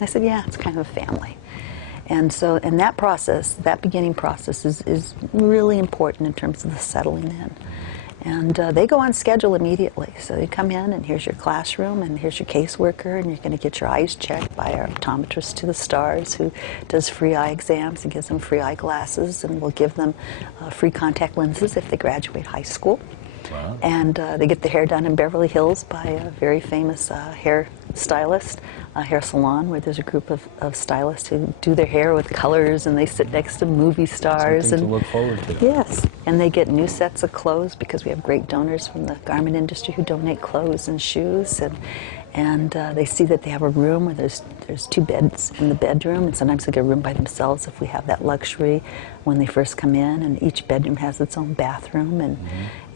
I said, yeah, it's kind of a family. And so, and that process, that beginning process is really important in terms of the settling in. And they go on schedule immediately. So you come in and here's your classroom and here's your caseworker, and you're going to get your eyes checked by our optometrist to the stars who does free eye exams and gives them free eyeglasses, and we'll give them free contact lenses if they graduate high school. Wow. And they get the hair done in Beverly Hills by a very famous hair stylist, a hair salon where there's a group of stylists who do their hair with colors, and they sit next to movie stars. Something and to look forward to. Yes, and they get new sets of clothes because we have great donors from the garment industry who donate clothes and shoes, and they see that they have a room where there's 2 beds in the bedroom, and sometimes they get a room by themselves if we have that luxury when they first come in, and each bedroom has its own bathroom,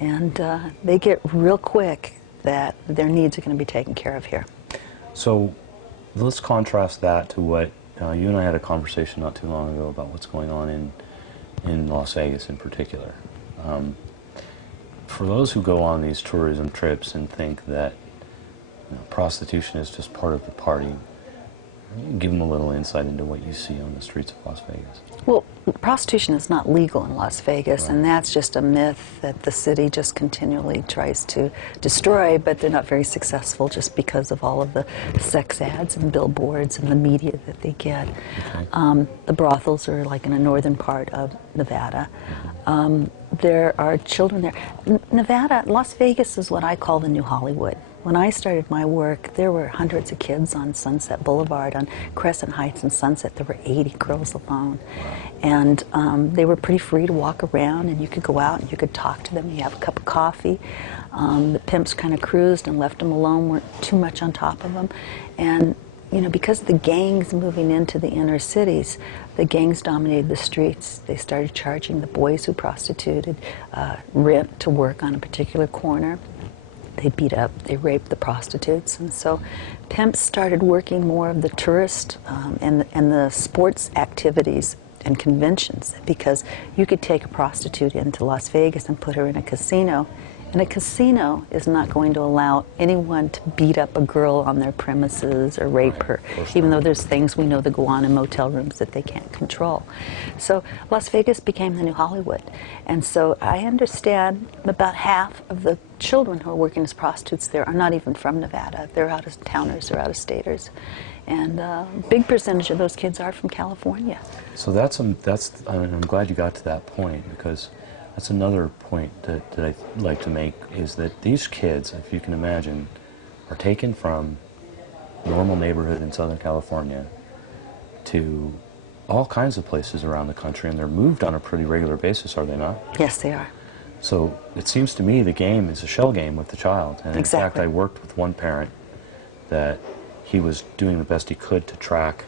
and they get real quick that their needs are going to be taken care of here. So let's contrast that to what you and I had a conversation not too long ago about what's going on in Las Vegas in particular. For those who go on these tourism trips and think that prostitution is just part of the party, give them a little insight into what you see on the streets of Las Vegas. Well, prostitution is not legal in Las Vegas, Right. and that's just a myth that the city just continually tries to destroy, but they're not very successful just because of all of the sex ads and billboards and the media that they get. Okay. The brothels are like in a northern part of Nevada. There are children there. Nevada, Las Vegas is what I call the new Hollywood. When I started my work, there were hundreds of kids on Sunset Boulevard, on Crescent Heights and Sunset. There were 80 girls alone. And they were pretty free to walk around, and you could go out and you could talk to them. You have a cup of coffee. The pimps kind of cruised and left them alone, weren't too much on top of them. And you know, because the gangs moving into the inner cities, the gangs dominated the streets. They started charging the boys who prostituted rent to work on a particular corner. They beat up, they raped the prostitutes, and so pimps started working more of the tourist and the sports activities and conventions, because you could take a prostitute into Las Vegas and put her in a casino, and a casino is not going to allow anyone to beat up a girl on their premises or rape her, even though there's things we know that go on in motel rooms that they can't control. So Las Vegas became the new Hollywood. And so I understand about half of the children who are working as prostitutes there are not even from Nevada. They're out-of-towners or out-of-staters. And a big percentage of those kids are from California. So I'm glad you got to that point, because that's another point that I'd like to make, is that these kids, if you can imagine, are taken from a normal neighborhood in Southern California to all kinds of places around the country, and they're moved on a pretty regular basis, are they not? Yes, they are. So it seems to me the game is a shell game with the child. And in Exactly. fact, I worked with one parent that he was doing the best he could to track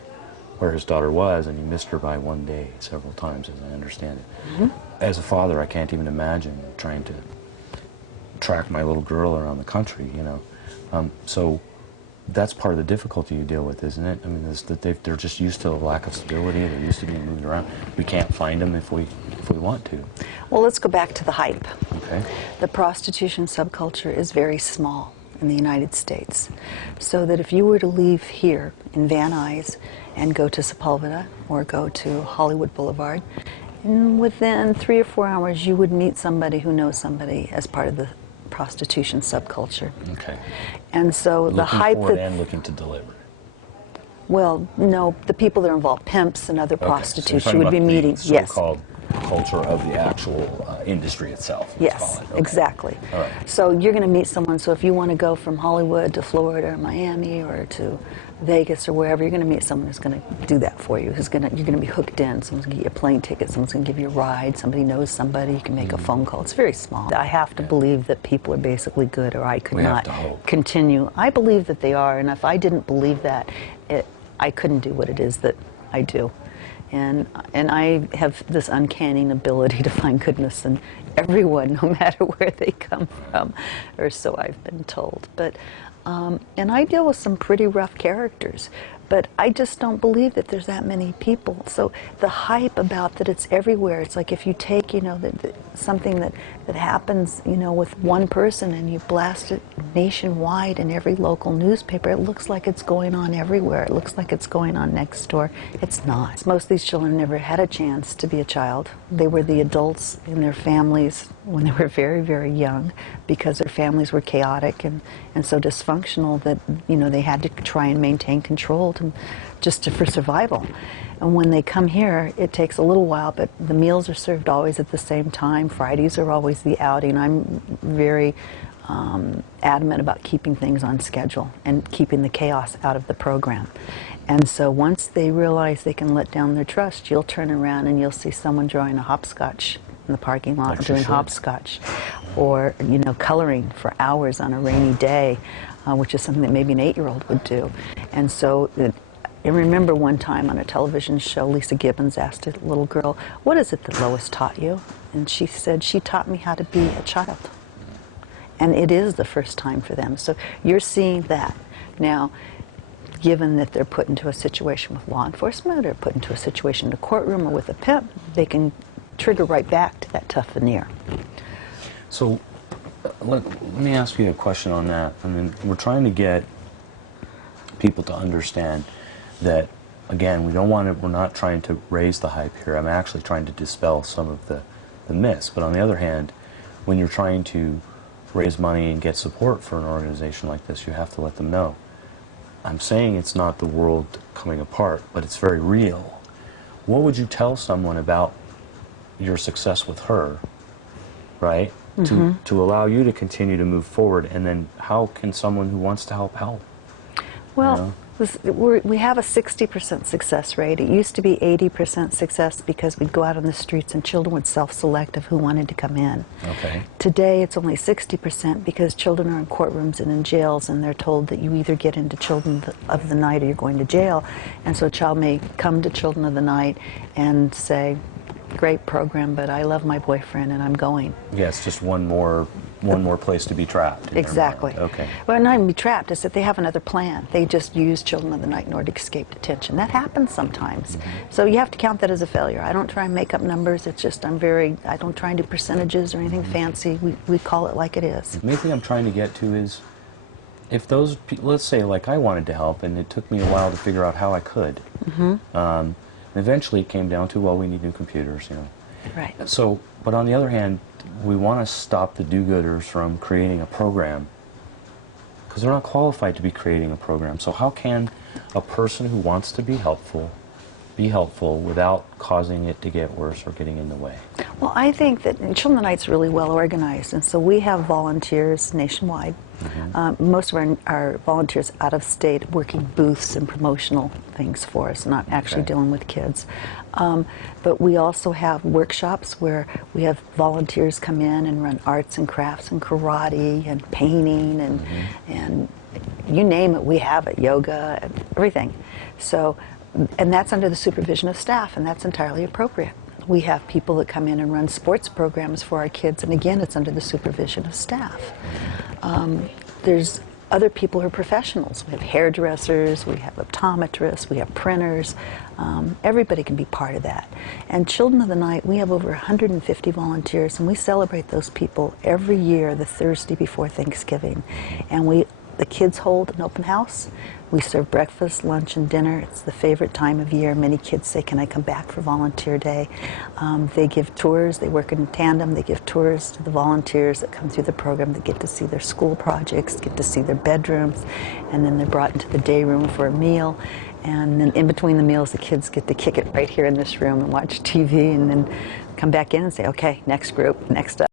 where his daughter was, and he missed her by 1 day several times, as I understand it. Mm-hmm. As a father, I can't even imagine trying to track my little girl around the country, you know. So that's part of the difficulty you deal with, isn't it? I mean, is that they're just used to a lack of stability. They're used to being moved around. We can't find them if we want to. Well, let's go back to the hype. Okay. The prostitution subculture is very small in the United States, so that if you were to leave here in Van Nuys and go to Sepulveda or go to Hollywood Boulevard, and within 3 or 4 hours you would meet somebody who knows somebody as part of the prostitution subculture. Okay. And so the hype forward and looking to deliver. Well, no, the people that are involved, pimps and other prostitutes, so you would be meeting. Yes. So-called culture of the actual industry itself. Yes, Okay. exactly. All right. So you're going to meet someone. So if you want to go from Hollywood to Florida or Miami or to Vegas or wherever, you're going to meet someone who's going to do that for you. You're going to be hooked in. Someone's going to get you a plane ticket. Someone's going to give you a ride. Somebody knows somebody. You can make a phone call. It's very small. I have to believe that people are basically good, or I could not continue. I believe that they are, and if I didn't believe that, I couldn't do what it is that I do. And I have this uncanny ability to find goodness in everyone, no matter where they come from, or so I've been told. But and I deal with some pretty rough characters, but I just don't believe that there's that many people. So the hype about that it's everywhere, it's like if you take, you know, something that that happens, you know, with one person and you blast it nationwide in every local newspaper, it looks like it's going on everywhere. It looks like it's going on next door. It's not. Most of these children never had a chance to be a child. They were the adults in their families when they were very, very young, because their families were chaotic and so dysfunctional that, you know, they had to try and maintain control for survival. And when they come here, it takes a little while, but the meals are served always at the same time. Fridays are always the outing. I'm very adamant about keeping things on schedule and keeping the chaos out of the program. And so once they realize they can let down their trust, you'll turn around and you'll see someone drawing a hopscotch in the parking lot, doing hopscotch, or, you know, coloring for hours on a rainy day, which is something that maybe an 8-year-old would do. And so I remember one time on a television show, Lisa Gibbons asked a little girl, "What is it that Lois taught you?" And she said, "She taught me how to be a child." And it is the first time for them. So you're seeing that. Now, given that they're put into a situation with law enforcement or put into a situation in a courtroom or with a pimp, they can trigger right back to that tough veneer. So let me ask you a question on that. I mean, we're trying to get people to understand that, again, we're not trying to raise the hype here. I'm actually trying to dispel some of the myths. But on the other hand, when you're trying to raise money and get support for an organization like this, you have to let them know. I'm saying it's not the world coming apart, but it's very real. What would you tell someone about your success with her, right? To allow you to continue to move forward, and then how can someone who wants to help? Well, you know? we have a 60% success rate. It used to be 80% success because we'd go out on the streets and children would self-select of who wanted to come in. Okay. Today it's only 60% because children are in courtrooms and in jails, and they're told that you either get into Children of the Night or you're going to jail. And so a child may come to Children of the Night and say, "Great program, but I love my boyfriend and I'm going." Yeah, it's just one more place to be trapped. Exactly. Okay. Well, not even be trapped, it's that they have another plan. They just use Children of the Night in order to escape detention. That happens sometimes. So you have to count that as a failure. I don't try and make up numbers. It's just I don't try and do percentages or anything fancy. We call it like it is. The main thing I'm trying to get to is, if those people, let's say like I wanted to help and it took me a while to figure out how I could. Eventually it came down to, well, we need new computers, you know. Right. So, but on the other hand, we want to stop the do-gooders from creating a program, because they're not qualified to be creating a program. So how can a person who wants to be helpful without causing it to get worse or getting in the way? Well, I think that Children of the Night's really well organized, and so we have volunteers nationwide. Most of our volunteers out of state working booths and promotional things for us, not actually dealing with kids. But we also have workshops where we have volunteers come in and run arts and crafts and karate and painting and you name it, we have it, yoga and everything. So, and that's under the supervision of staff, and that's entirely appropriate. We have people that come in and run sports programs for our kids, and again, it's under the supervision of staff. There's other people who are professionals. We have hairdressers, we have optometrists, we have printers. Everybody can be part of that. And Children of the Night, we have over 150 volunteers, and we celebrate those people every year, the Thursday before Thanksgiving. And the kids hold an open house. We serve breakfast, lunch, and dinner. It's the favorite time of year. Many kids say, "Can I come back for volunteer day?" They give tours. They work in tandem. They give tours to the volunteers that come through the program. They get to see their school projects, get to see their bedrooms, and then they're brought into the day room for a meal. And then in between the meals, the kids get to kick it right here in this room and watch TV, and then come back in and say, "Okay, next group, next up."